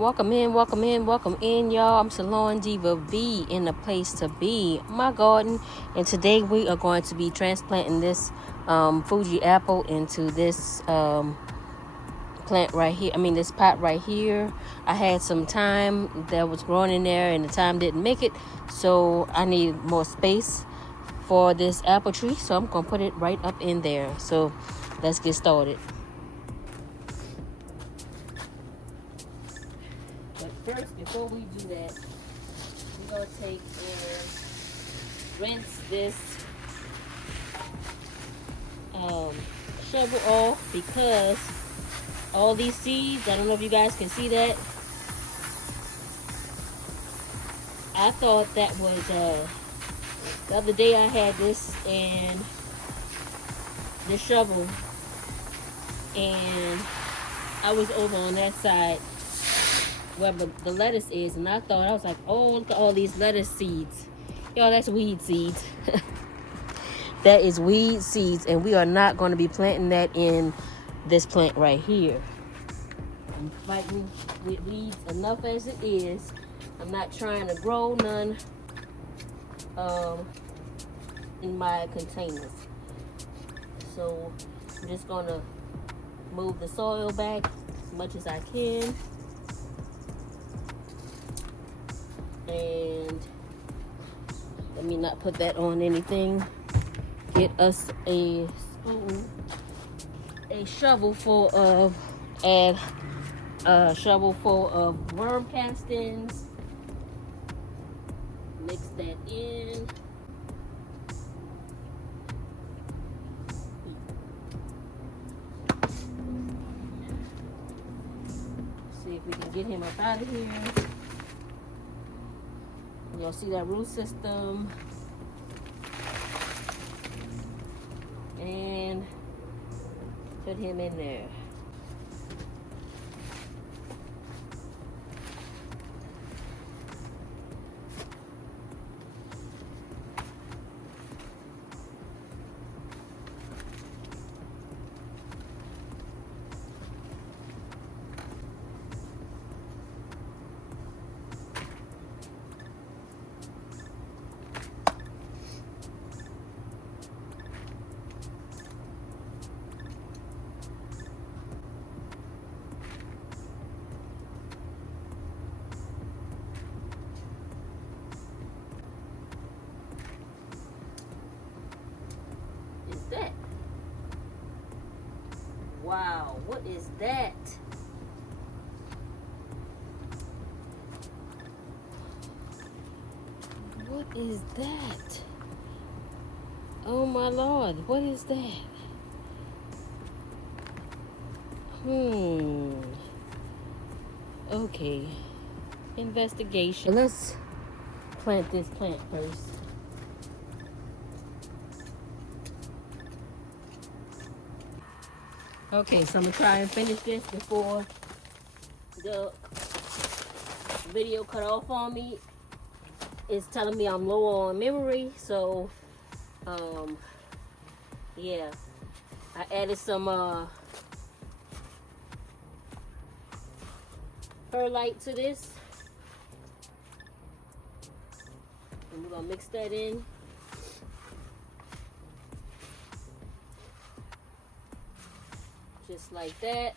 Welcome in, y'all. I'm Salon Diva V, in the place to be, my garden. And today we are going to be transplanting this Fuji apple into this plant right here. This pot right here. I had some thyme that was growing in there, and the thyme didn't make it, so I need more space for this apple tree. So I'm gonna put it right up in there. So let's get started. But first, before we do that, we're going to take and rinse this shovel off, because all these seeds, I don't know if you guys can see that. I thought that was, the other day I had this and this shovel, and I was over on that side where the lettuce is, and I was like, oh, look at all these lettuce seeds. Y'all, that's weed seeds. That is weed seeds, and we are not going to be planting that in this plant right here. I'm fighting with weeds enough as it is. I'm not trying to grow none in my containers. So I'm just going to move the soil back as much as I can. And let me not put that on anything. Get us a spoon, a shovel full of, add a shovel full of worm castings. Mix that in. See if we can get him up out of here. Y'all see that root system? And put him in there. That? Wow, what is that? What is that? Oh my Lord, what is that? Okay. Investigation. Let's plant this plant first. Okay, so I'm gonna try and finish this before the video cut off on me. It's telling me I'm low on memory, so yeah, I added some perlite to this, and we're gonna mix that in. Just like that.